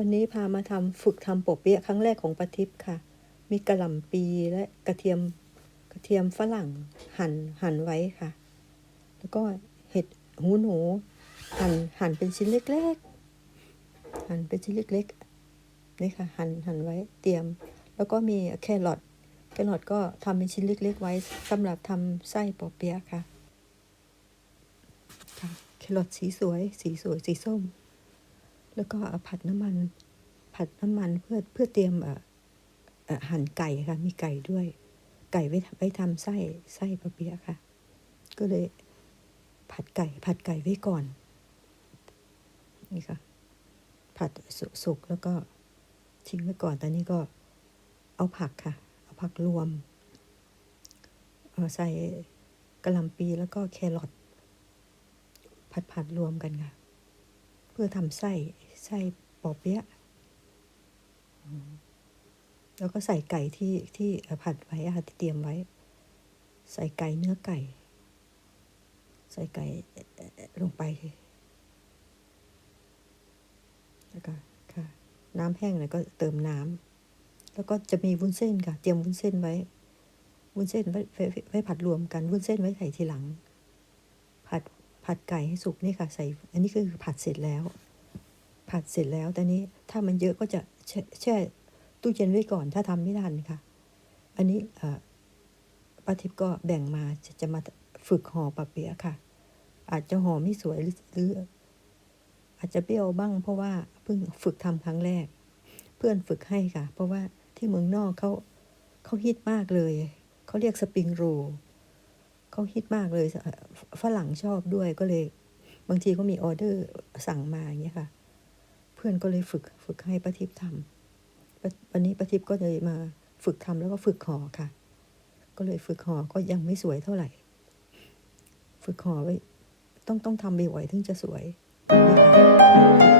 วันนี้พามาทำฝึกทำโปะเปี๊ยะครั้งแรกของปทิพย์ค่ะ มีกระหล่ำปีและกระเทียมกระเทียมฝรั่งหั่นหั่นไว้ค่ะ แล้วก็เห็ดหูหนูหั่นหั่นเป็นชิ้นเล็กๆ หั่นเป็นชิ้นเล็กๆนี่ค่ะหั่นหั่นไว้เตรียม แล้วก็มีแครอทแครอทก็ทำเป็นชิ้นเล็ก ๆ ไว้สำหรับทำไส้โปะเปี๊ยะค่ะค่ะแครอทสีสวยสีสวยสีส้ม แล้วก็เอาผัดน้ำมัน ผัดน้ำมันเพื่อเพื่อเตรียมเอ่อหั่นไก่ค่ะ มีไก่ด้วย ไก่ไว้ไว้ทำไส้ไส้ปะเปียะค่ะ ก็เลยผัดไก่ ผัดไก่ไว้ก่อน นี่ค่ะ ผัดสุสุกแล้วก็ทิ้งไว้ก่อน ตอนนี้ก็เอาผักค่ะ เอาผักรวมเอาใส่กระหล่ำปีแล้วก็แครอทผัดผัดรวมกันค่ะ เพื่อทำไส้ ไส้ปอเปี๊ยะอืมแล้วก็ใส่ไก่ที่ที่ผัดไว้อะค่ะที่เตรียมไว้ ใส่ไก่เนื้อไก่ ใส่ไก่ลงไปแล้วก็ค่ะ น้ำแห้งแล้วก็เติมน้ำแล้วก็จะมีวุ้นเส้นค่ะ เตรียมวุ้นเส้นไว้ วุ้นเส้นไว้ไว้ไว้ผัดรวมกัน วุ้นเส้นไว้ใส่ทีหลัง ผัดผัดไก่ให้สุกนี่ค่ะ ใส่ อันนี้คือผัดเสร็จแล้ว ผัดเสร็จแล้วแต่นี้ถ้ามันเยอะก็จะแช่แชตู้เย็นไว้ก่อน ถ้าทำไม่ทันค่ะ อันนี้ป้าทิพย์ก็แบ่งมาจะจะมาฝึกห่อปะเปียะค่ะ อาจจะห่อไม่สวยหรืออาจจะเปรี้ยวบ้าง เพราะว่าเพิ่งฝึกทำครั้งแรก เพื่อนฝึกให้ค่ะ เพราะว่าที่เมืองนอกเขาเขาฮิตมากเลย เขาเรียกสปริงโรลเขาฮิตมากเลยฝรั่งชอบด้วยก็เลย บางทีก็มีออเดอร์สั่งมาอย่างเงี้ยค่ะ เพื่อนก็เลยฝึกฝึกให้ป้าทิพย์ทำวันนี้ป้าทิพย์ก็เลยมาฝึกทำแล้วก็ฝึกห่อค่ะ ก็เลยฝึกห่อก็ยังไม่สวยเท่าไหร่ ฝึกห่อไว้ ต้องต้องทำบ่อยๆถึงจะสวยนะคะ